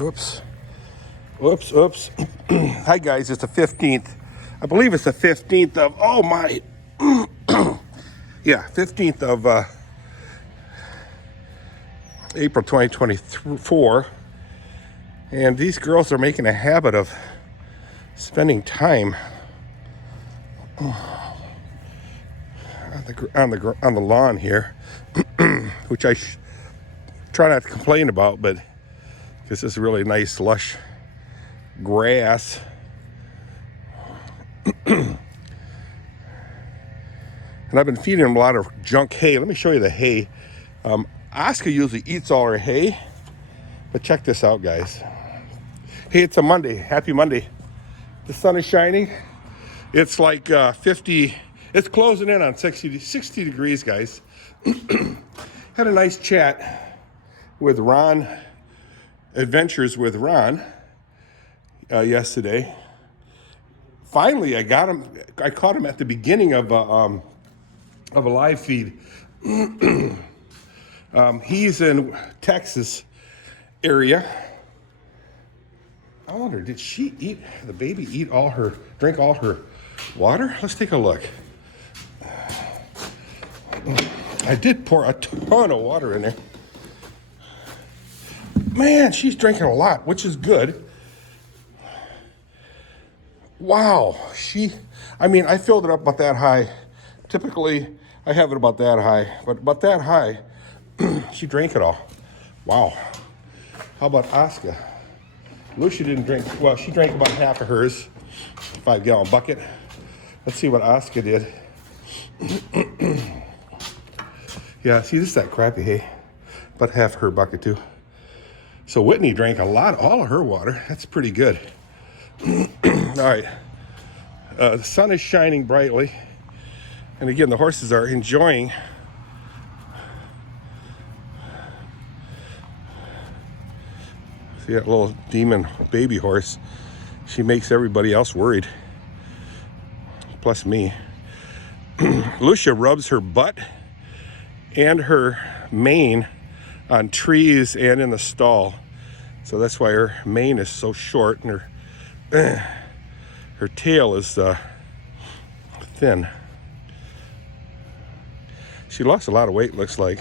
Oops. Oops, oops. Hi, guys. It's the 15th. I believe it's the 15th of, oh, my. Yeah, 15th of April 2024. And these girls are making a habit of spending time on the lawn here, which I try not to complain about, but this is really nice, lush grass. And I've been feeding them a lot of junk hay. Let me show you the hay. Oscar usually eats all her hay, but check this out, guys. Hey, it's a Monday. Happy Monday. The sun is shining. It's like 50. It's closing in on 60 degrees, guys. Had a nice chat with Ron, Adventures with Ron, yesterday. Finally, I got him. I caught him at the beginning of a live feed. He's in Texas area. I wonder, did she eat, the baby drink all her water? Let's take a look. I did pour a ton of water in there. Man, she's drinking a lot, which is good. Wow, I filled it up about that high. Typically, I have it about that high, but about that high, she drank it all. Wow. How about Oscar? Lucia didn't drink, well, she drank about half of hers, 5-gallon bucket. Let's see what Oscar did. Yeah, see, this is that crappy hay. About half her bucket, too. So Whitney drank all of her water. That's pretty good. All right. The sun is shining brightly. And again, the horses are enjoying. See that little demon baby horse? She makes everybody else worried. Plus me. Lucia rubs her butt and her mane on trees and in the stall. So that's why her mane is so short and her tail is thin. She lost a lot of weight, looks like.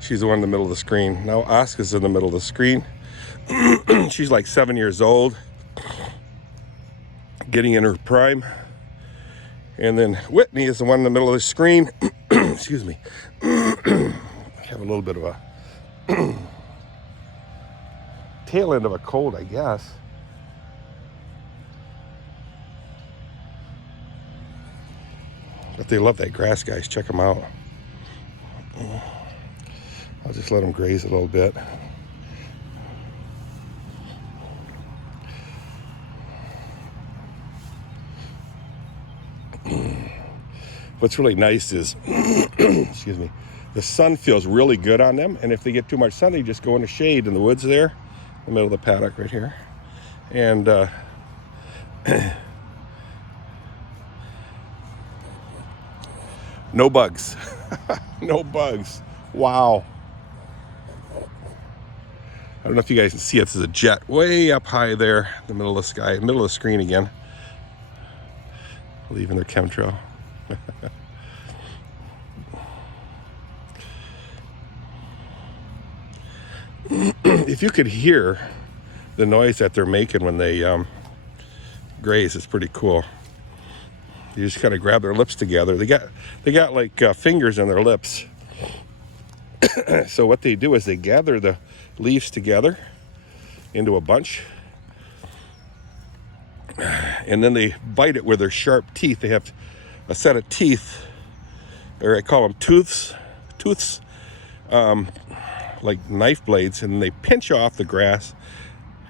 She's the one in the middle of the screen. Now Oscar's in the middle of the screen. She's like 7 years old, getting in her prime. And then Whitney is the one in the middle of the screen. Excuse me. I have a little bit of a tail end of a cold, I guess. But they love that grass, guys. Check them out. I'll just let them graze a little bit. What's really nice is, excuse me, the sun feels really good on them. And if they get too much sun, they just go in the shade in the woods there, in the middle of the paddock right here. And no bugs. No bugs. Wow. I don't know if you guys can see it. There's a jet way up high there in the middle of the sky, middle of the screen again. Leaving their chemtrail. If you could hear the noise that they're making when they graze, it's pretty cool. You just kind of grab their lips together. They got like fingers in their lips. So what they do is they gather the leaves together into a bunch, and then they bite it with their sharp teeth. They have a set of teeth, or I call them tooths, like knife blades, and they pinch off the grass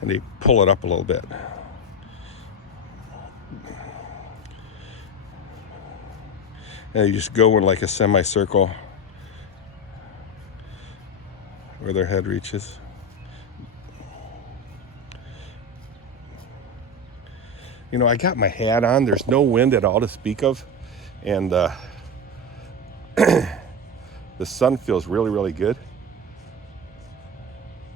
and they pull it up a little bit. And you just go in like a semicircle where their head reaches. You know, I got my hat on. There's no wind at all to speak of. And The sun feels really, really good.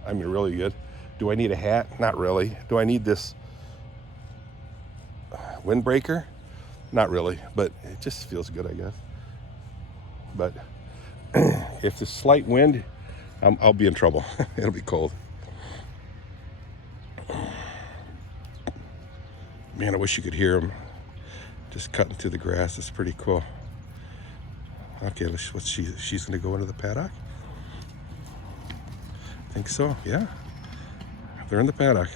I mean, really good. Do I need a hat? Not really. Do I need this windbreaker? Not really, but it just feels good, I guess. But if there's slight wind, I'll be in trouble. It'll be cold. Man, I wish you could hear them just cutting through the grass. It's pretty cool. Okay, she's gonna go into the paddock? I think so, yeah. They're in the paddock.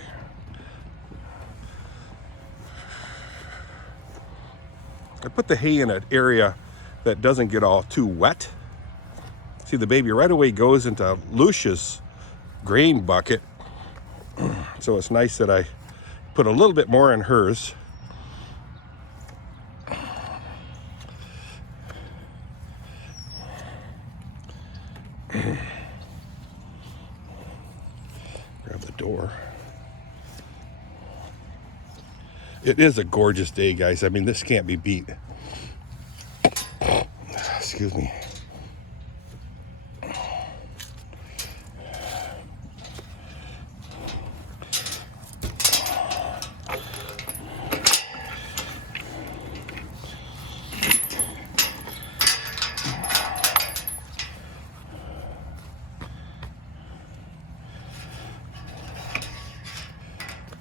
I put the hay in an area that doesn't get all too wet. See, the baby right away goes into Lucia's grain bucket. So it's nice that I put a little bit more in hers. Grab the door. It is a gorgeous day, guys. I mean, this can't be beat. Excuse me.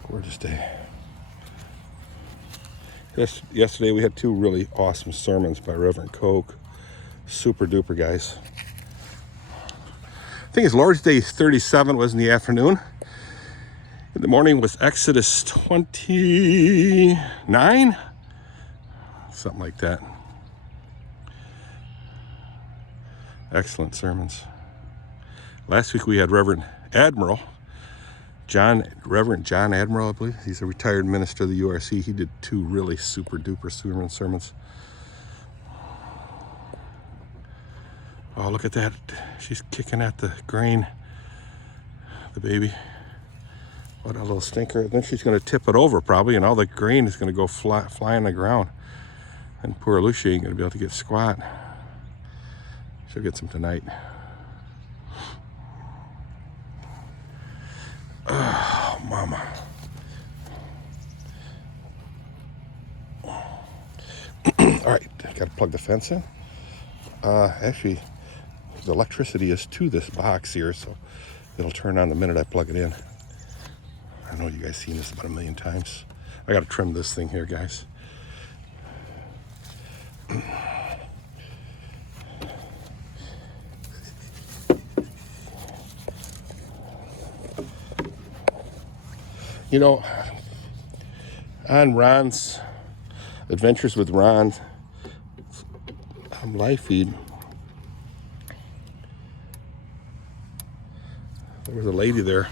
Gorgeous day. Yesterday we had 2 really awesome sermons by Reverend Koch. Super duper, guys. I think it's Lord's Day 37 was in the afternoon. In the morning was Exodus 29, something like that. Excellent sermons. Last week we had Reverend Admiral Reverend John Admiral, I believe. He's a retired minister of the URC. He did 2 really super duper sermons. Oh, look at that. She's kicking at the grain, the baby. What a little stinker. Then she's going to tip it over probably, and all the grain is going to go fly on the ground. And poor Lucia ain't going to be able to get squat. She'll get some tonight. Oh, mama. All right, got to plug the fence in. Actually, the electricity is to this box here, so it'll turn on the minute I plug it in. I know you guys seen this about 1,000,000 times. I got to trim this thing here, guys. You know, on Ron's Adventures with Ron live feed, there was a lady there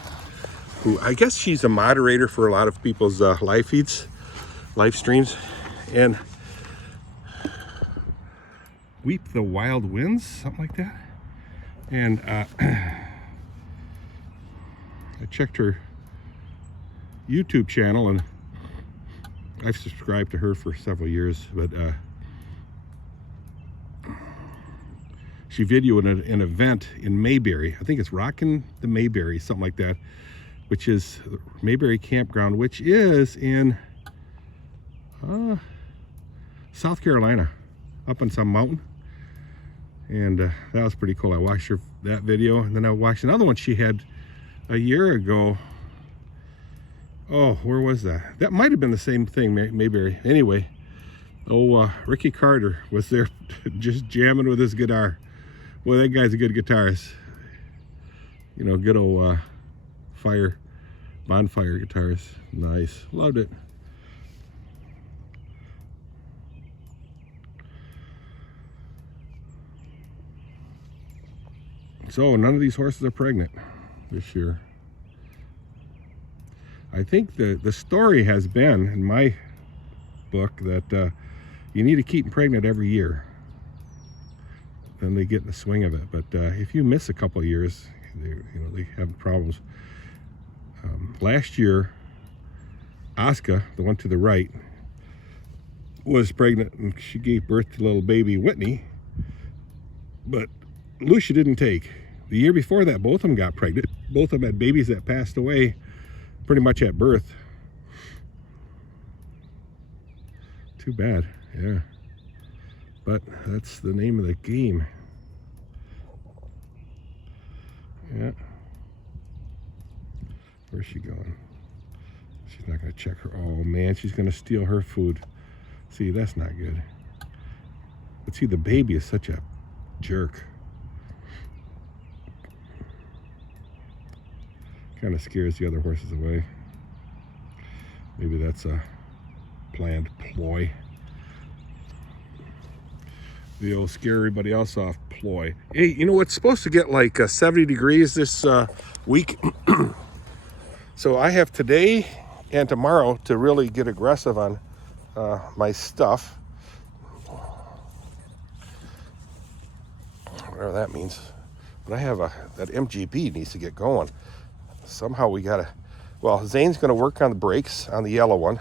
who, I guess she's a moderator for a lot of people's live feeds, live streams, and Weep the Wild Winds, something like that. And I checked her YouTube channel, and I've subscribed to her for several years, but she videoed an event in Mayberry. I think it's Rockin' the Mayberry, something like that, which is Mayberry Campground, which is in South Carolina, up on some mountain. And that was pretty cool. I watched that video, and then I watched another one she had a year ago. Oh, where was that? That might have been the same thing, Mayberry. Anyway, Ricky Carter was there just jamming with his guitar. Boy, that guy's a good guitarist. You know, good old bonfire guitarist. Nice. Loved it. So, none of these horses are pregnant this year. I think the story has been, in my book, that you need to keep them pregnant every year. Then they get in the swing of it. But if you miss a couple of years, they have problems. Last year, Asuka, the one to the right, was pregnant, and she gave birth to little baby Whitney. But Lucia didn't take. The year before that, both of them got pregnant. Both of them had babies that passed away pretty much at birth. Too bad, yeah. But that's the name of the game. Yeah. Where's she going? She's not going to check her. Oh, man, she's going to steal her food. See, that's not good. But see, the baby is such a jerk. Kind of scares the other horses away. Maybe that's a planned ploy. The old scare everybody else off ploy. Hey, you know, it's supposed to get like 70 degrees this week. So I have today and tomorrow to really get aggressive on my stuff. Whatever that means. But I have that MGB needs to get going. Somehow we gotta, well, Zane's gonna work on the brakes on the yellow one.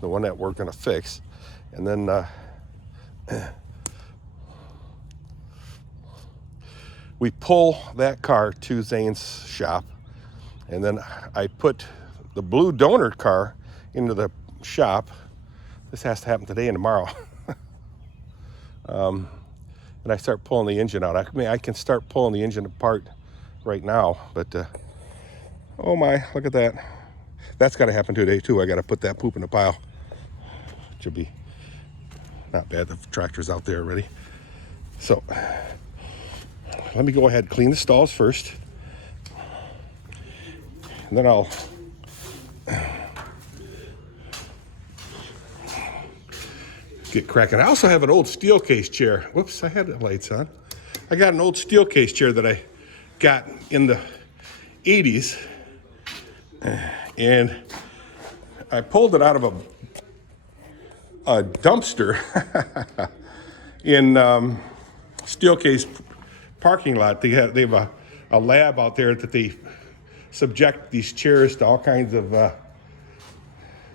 The one that we're gonna fix. And then we pull that car to Zane's shop. And then I put the blue donor car into the shop. This has to happen today and tomorrow. And I start pulling the engine out. I mean, I can start pulling the engine apart right now, but oh my, look at that. That's got to happen today too. I got to put that poop in a pile. Should be not bad. The tractor's out there already. So let me go ahead and clean the stalls first, and then I'll get cracking. I also have an old steel case chair. Whoops, I had the lights on. I got an old steel case chair that I got in the 80s, and I pulled it out of a dumpster in Steelcase parking lot. They have a lab out there that they subject these chairs to all kinds of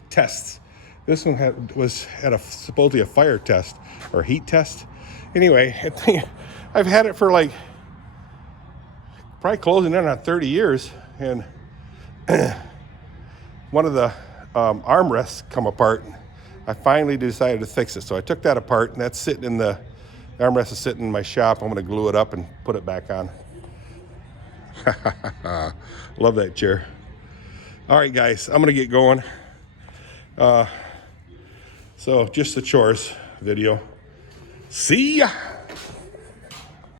tests. This one had supposedly a fire test or heat test. Anyway, I've had it for like probably closing in on 30 years, and one of the armrests come apart. I finally decided to fix it, so I took that apart, and that's sitting in the armrest is sitting in my shop. I'm going to glue it up and put it back on. Love that chair. All right, guys, I'm going to get going. So just the chores video. See ya.